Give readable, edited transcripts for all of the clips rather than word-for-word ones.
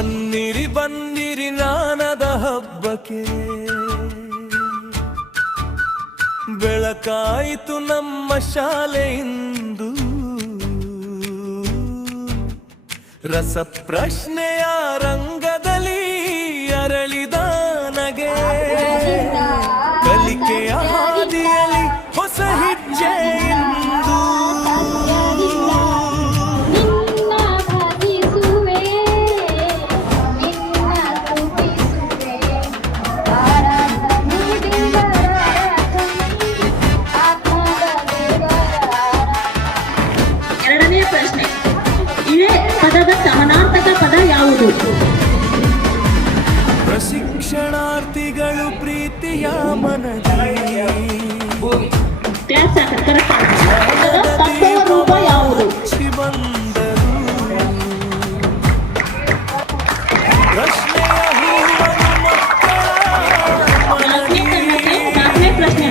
ಬನ್ನಿರಿ ಬನ್ನಿರಿ ಜ್ಞಾನದ ಹಬ್ಬಕ್ಕೆ, ಬೆಳಕಾಯಿತು ನಮ್ಮ ಶಾಲೆಯಿಂದು. ರಸಪ್ರಶ್ನೆಯ ರಂಗದಲ್ಲಿ ಅರಳಿದ ನಗೆ, ಕಲಿಕೆಯ ಹಾದಿಯಲ್ಲಿ ಹೊಸ ಹೆಜ್ಜೆ ಇಂದು. ಎರಡನೇ ಪ್ರಶ್ನೆ, ಇಳೆ ಪದದ ಸಮಾನಾರ್ಥಕ ಪದ ಯಾವುದು? ಪ್ರಶಿಕ್ಷಣಾರ್ಥಿಗಳು ಪ್ರೀತಿಯ ಮನದಿ, ತತ್ವ ರೂಪ ಯಾವುದು? ಬಂದರು ಪ್ರಶ್ನೆಯ ಹೂವನ್ನು ಮಕ್ಕಳ ನಾಲ್ಕನೇ ಪ್ರಶ್ನೆ,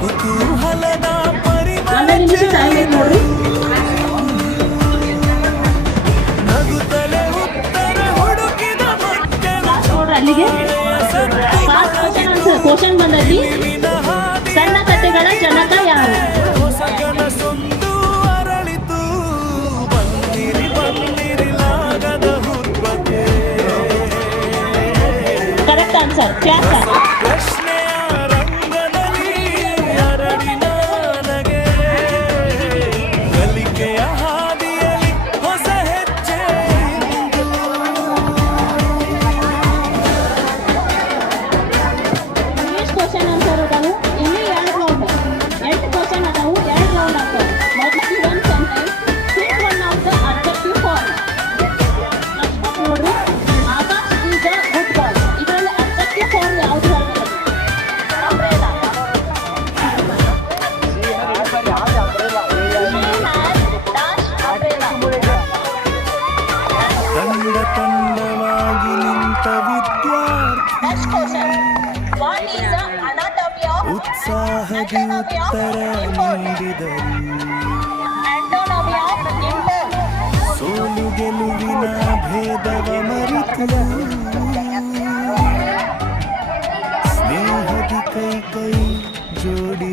ಕುತೂಹಲದ ಒಂದು ನಿಮಿಷ ಟೈಮ್ ನೋಡ್ರಿ. ನಗುತ್ತಲೆ ಉತ್ತರ ಹುಡುಕಿದ ಮಕ್ಕಳು ನೋಡ್ರಿ ಅಲ್ಲಿಗೆ ಕ್ವಶನ್ ಬಂದದ್ದು. ಸಣ್ಣ ಕಥೆಗಳ ಜನಕ ಯಾರು? ಹೊಸ ಕನಸೊಂದು ಅರಳಿತು. ಬನ್ನಿರಿ ಬನ್ನಿರಿ ಲಾಗದ ಹುಬ್ಬಕ್ಕೆ, ಕರೆಕ್ಟ್ ಆನ್ಸರ್ ಕ್ಲಾಸ್. ಪ್ರಶ್ನೆಯ ರಂಗದಲ್ಲಿ ಅರಳಿನ ನಗೆ, ಕಲಿಕೆಯ ಹಾದಿಯಲ್ಲಿ ಹೊಸ ಹೆಜ್ಜೆ ಇಂದು. ಇಂಗ್ಲಿಷ್ ಕ್ವಶನ್ ಆನ್ಸರ್ ಅದಾವು. ಇಲ್ಲಿ 2 ರೌಂಡ್, 8 ಕ್ವಶನ್ ಅದಾವು, 2 ರೌಂಡ್ ಆಗ್ತವೆ. ಮೊದಲಿಗೆ ಒಂದು sentence, pick one of the adjective form. ನೋಡ್ರಿ, Akash is a good boy. ಇದರಲ್ಲಿ adjective form ಯಾವುದು ಬರ್ತದೆ? umbrella. He has dash umbrella. ತಂಡ ತಂಡವಾಗಿ ನಿಂತ ವಿದ್ಯಾರ್ಥಿ, Next question. What is the anatomy of ಉತ್ಸಾಹದಿ ಉತ್ತರ ನೀಡಿದರು. anatomy of intern? ಸೋಲು ಗೆಲುವಿನ ಭೇದವ ಮರೆತು, ಸ್ನೇಹದಿ ಕೈ ಕೈ ಜೋಡಿ